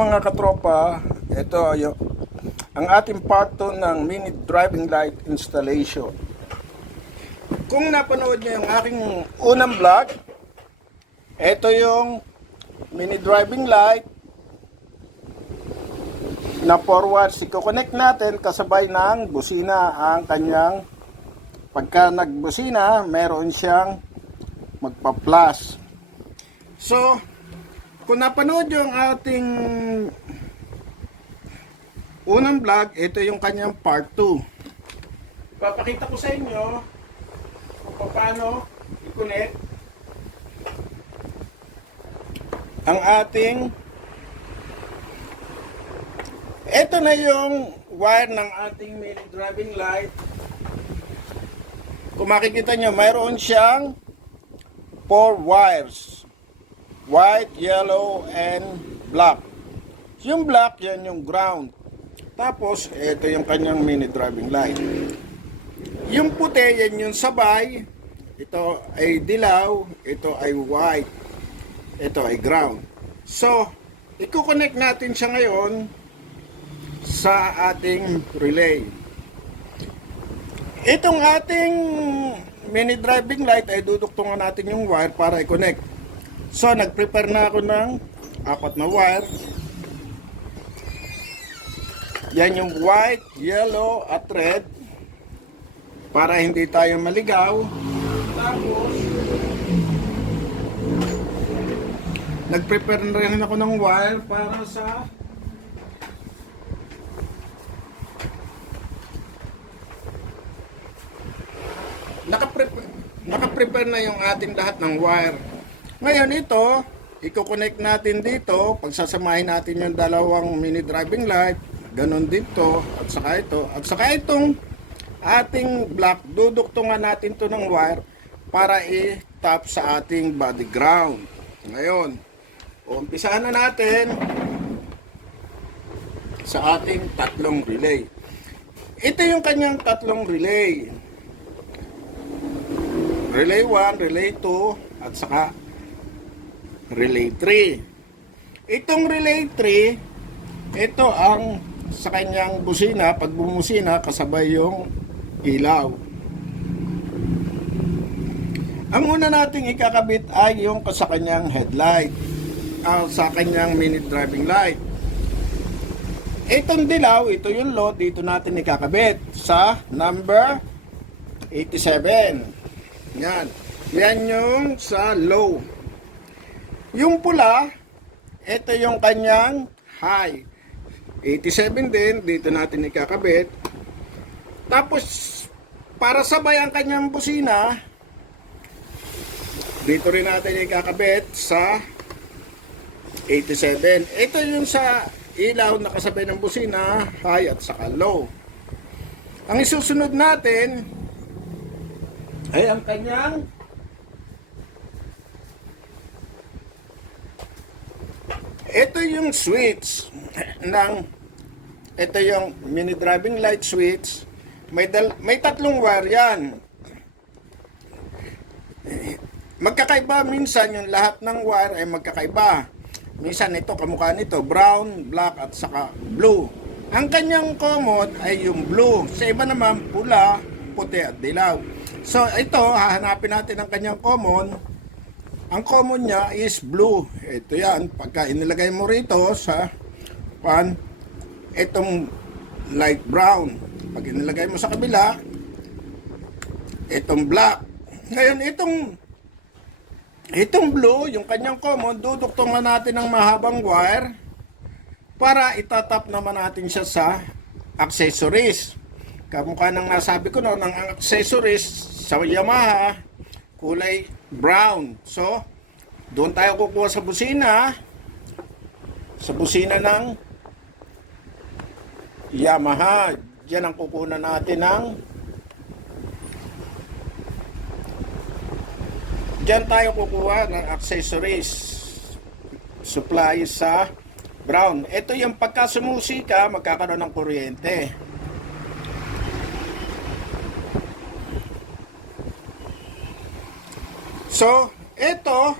mga katropa, ito yung ang ating part 2 ng mini driving light installation. Kung napanood nyo yung aking unang vlog, ito yung mini driving light na forward. I-connect natin kasabay ng busina ang kanyang, pagka nagbusina, meron siyang magpa-flash. So, kung napanood yung ating unang vlog, ito yung kanyang part 2. Papakita ko sa inyo kung paano i-connect ang ating, ito na yung wire ng ating mini driving light. Kung makikita nyo, mayroon siyang 4 wires. White, yellow, and black. Yung black, yan yung ground. Tapos, ito yung kanyang mini driving light. Yung puti, yan yung sabay. Ito ay dilaw. Ito ay white. Ito ay ground. So, i-connect natin siya ngayon sa ating relay. Itong ating mini driving light ay duduktungan natin yung wire para i-connect. So, nag-prepare na ako ng 4 na wire. Yan yung white, yellow, at red. Para hindi tayo maligaw. Tapos, nag-prepare na rin ako ng wire para sa naka-prepare na yung ating lahat ng wire. Ngayon ito, i-connect natin dito, pagsasamahin natin yung dalawang mini driving light, ganun dito, at saka ito, at saka itong ating black, duduktungan natin to ng wire para i-tap sa ating body ground. Ngayon, umpisahan na natin sa ating tatlong relay. Ito yung kanyang tatlong relay. Relay 1, relay 2, at saka relay 3. Itong relay 3, ito ang sa kanyang busina, pag bumusina, kasabay yung ilaw. Ang una nating ikakabit ay yung sa kanyang headlight, sa kanyang mini driving light. Itong dilaw, ito yung load, dito natin ikakabit sa number 87. Yan. Yan yung sa low. Yung pula, ito yung kanyang high. 87 din, dito natin ikakabit. Tapos, para sabay ang kanyang busina, dito rin natin ikakabit sa 87. Ito yung sa ilaw na kasabay ng busina, high at saka low. Ang isusunod natin ay ang kanyang ito yung switch ng, ito yung mini driving light switch. May tatlong wire yan. Magkakaiba minsan, yung lahat ng wire ay magkakaiba. Minsan ito, kamukha nito, brown, black, at saka blue. Ang kanyang common ay yung blue. Sa iba naman, pula, puti, at dilaw. So ito, hahanapin natin ang kanyang common. Ang common niya is blue. Ito yan. Pagka inilagay mo rito sa pan, itong light brown. Pag inilagay mo sa kabila, itong black. Ngayon, itong blue, yung kanyang common, duduktungan natin ng mahabang wire para itatap naman natin siya sa accessories. Kamukha ng nasabi ko noon, ang accessories sa Yamaha, kulay brown. So, doon tayo kukuha sa busina ng Yamaha. Diyan ang kukunan natin ng, diyan tayo kukuha ng accessories. Supply sa brown. Ito yung pagka sumusika, magkakaroon ng kuryente. So, ito,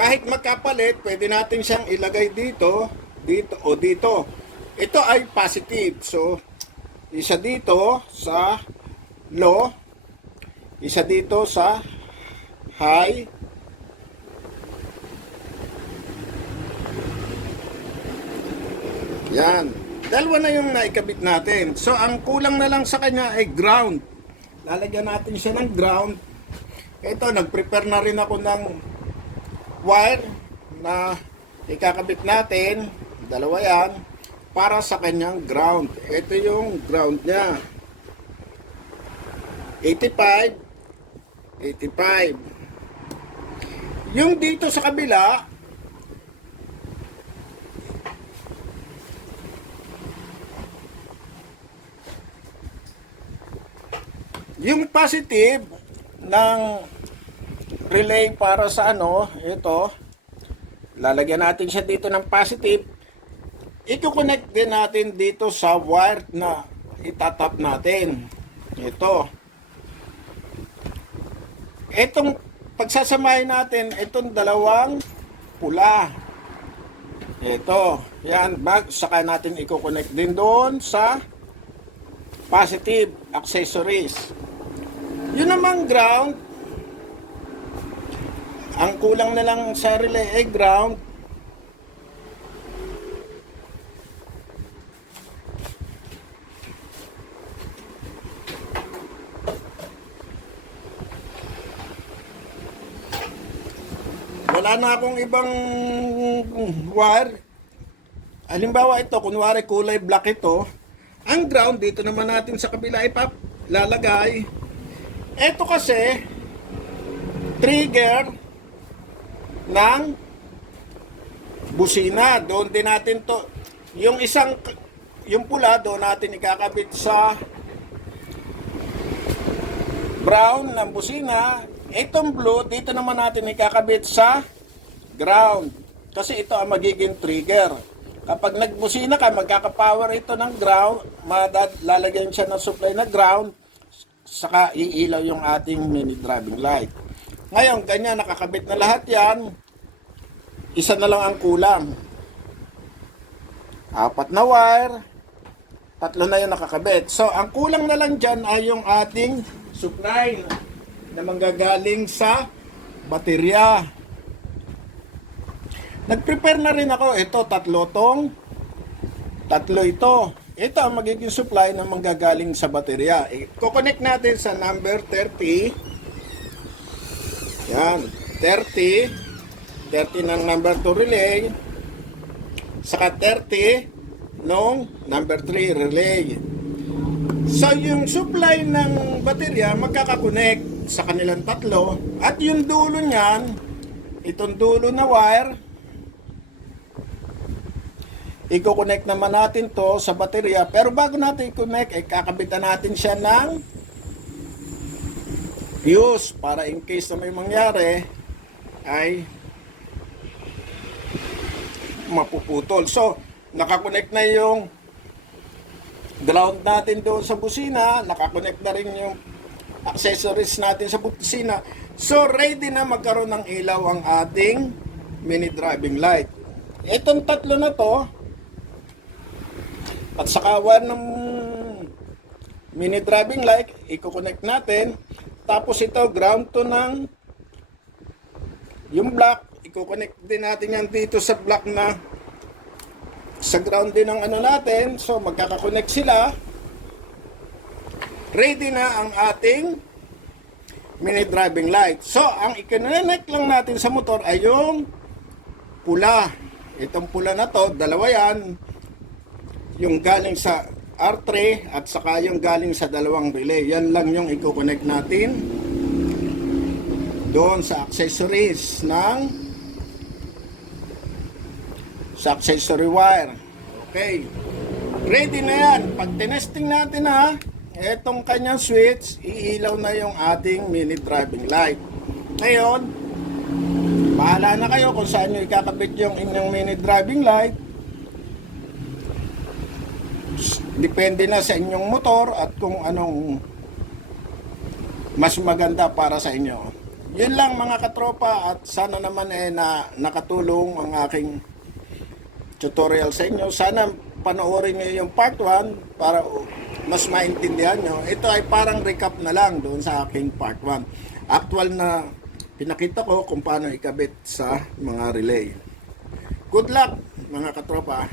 kahit magkapalit, pwede natin siyang ilagay dito dito o dito. Ito ay positive. So, isa dito sa low, isa dito sa high, yan. Dalawa na yung naikabit natin. So, ang kulang na lang sa kanya ay ground. Lalagyan natin siya ng ground. Ito, nag-prepare na rin ako ng wire na ikakabit natin. Dalawa yan. Para sa kanyang ground. Ito yung ground niya. 85. 85. Yung dito sa kabila, yung positive ng relay para sa ano, ito, lalagyan natin siya dito ng positive. I-connect din natin dito sa wire na itatap natin. Ito. Itong pagsasamahin natin, itong dalawang pula. Ito. Yan. Saka natin i-connect din doon sa positive accessories. Yun namang ground. Ang kulang na lang sa relay ay ground. Wala na akong ibang wire. Halimbawa ito, kunwari kulay black ito. Ang ground dito naman natin sa kabila lalagay. Ito kasi trigger ng busina. Doon din natin to. Yung pula doon natin ikakabit sa brown ng busina. Itong blue dito naman natin ikakabit sa ground. Kasi ito ang magiging trigger. Kapag nagbusina ka, magkakapower ito ng ground, lalagyan siya ng supply na ground, saka iilaw yung ating mini driving light. Ngayon, ganyan, nakakabit na lahat yan. Isa na lang ang kulang. 4 na wire, 3 na yung nakakabit. So, ang kulang na lang dyan ay yung ating supply na manggagaling sa baterya. Nag-prepare na rin ako. Ito, 3 ito. Ito ang magiging supply na manggagaling sa baterya. I-connect natin sa number 30. Yan. 30. 30 ng number 2 relay. Saka 30 nung number 3 relay. So, yung supply ng baterya magkakakonect sa kanilang tatlo. At yung dulo niyan, itong dulo na wire, i-connect naman natin to sa baterya. Pero bago natin i-connect, kakabitan natin siya ng fuse para in case na may mangyari ay mapuputol. So, nakakonect na yung ground natin doon sa busina, nakakonect na rin yung accessories natin sa busina. So, ready na magkaroon ng ilaw ang ating mini driving light. Itong 3 na to, at sa kawan ng mini driving light, i-connect natin. Tapos ito, ground to ng yung black, i-connect din natin yan dito sa black na sa ground din ng ano natin. So, magkakakonect sila. Ready na ang ating mini driving light. So, ang i-connect lang natin sa motor ay yung pula. Itong pula na to, dalawa yan. Yung galing sa R3 at saka yung galing sa dalawang relay. Yan lang yung i-connect natin doon sa accessories sa accessory wire. Okay. Ready na yan. Pag tinesting natin etong kanyang switch, iilaw na yung ating mini driving light. Ngayon, bahala na kayo kung saan nyo ikakabit yung inyong mini driving light. Depende na sa inyong motor at kung anong mas maganda para sa inyo. Yun lang mga katropa, at sana naman na nakatulong ang aking tutorial sa inyo. Sana panoorin nyo yung part 1 para mas maintindihan nyo. Ito ay parang recap na lang doon sa aking part 1. Actual na pinakita ko kung paano ikabit sa mga relay. Good luck mga katropa.